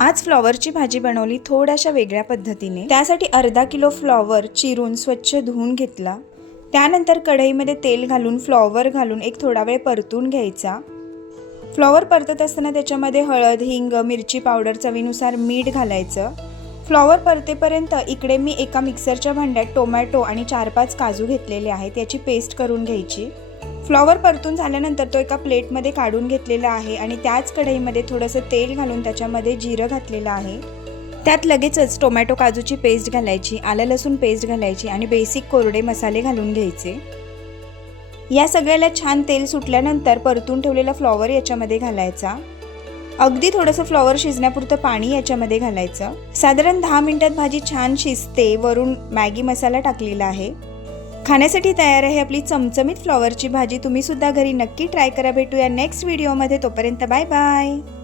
आज फ्लॉवरची भाजी बनवली थोड्याशा वेगळ्या पद्धतीने. त्यासाठी अर्धा किलो फ्लॉवर चिरून स्वच्छ धुवून घेतला. त्यानंतर कढईमध्ये तेल घालून फ्लॉवर घालून एक थोडा वेळ परतून घ्यायचा. फ्लॉवर परतत असताना त्याच्यामध्ये हळद हिंग मिरची पावडर चवीनुसार मीठ घालायचं. फ्लॉवर परतेपर्यंत इकडे मी एका मिक्सरच्या भांड्यात टोमॅटो आणि चार पाच काजू घेतलेले आहेत. याची पेस्ट करून घ्यायची. फ्लॉवर परतून झाल्यानंतर तो एका प्लेटमध्ये काढून घेतलेला आहे आणि त्याच कढईमध्ये थोडंसं तेल घालून त्याच्यामध्ये जिरं घातलेलं आहे. त्यात लगेचच टोमॅटो काजूची पेस्ट घालायची आलं लसूण पेस्ट घालायची आणि बेसिक कोरडे मसाले घालून घ्यायचे. या सगळ्याला छान तेल सुटल्यानंतर परतून ठेवलेला फ्लॉवर याच्यामध्ये घालायचा. अगदी थोडंसं फ्लॉवर शिजण्यापुरतं पाणी याच्यामध्ये घालायचं. साधारण दहा मिनिटात भाजी छान शिजते वरून मॅगी मसाला टाकलेला आहे. खाण्यासाठी तयार आहे आपली चमचमीत फ्लॉवरची भाजी. तुम्ही सुद्धा घरी नक्की ट्राय करा. भेटूया नेक्स्ट व्हिडिओमध्ये तोपर्यंत बाय बाय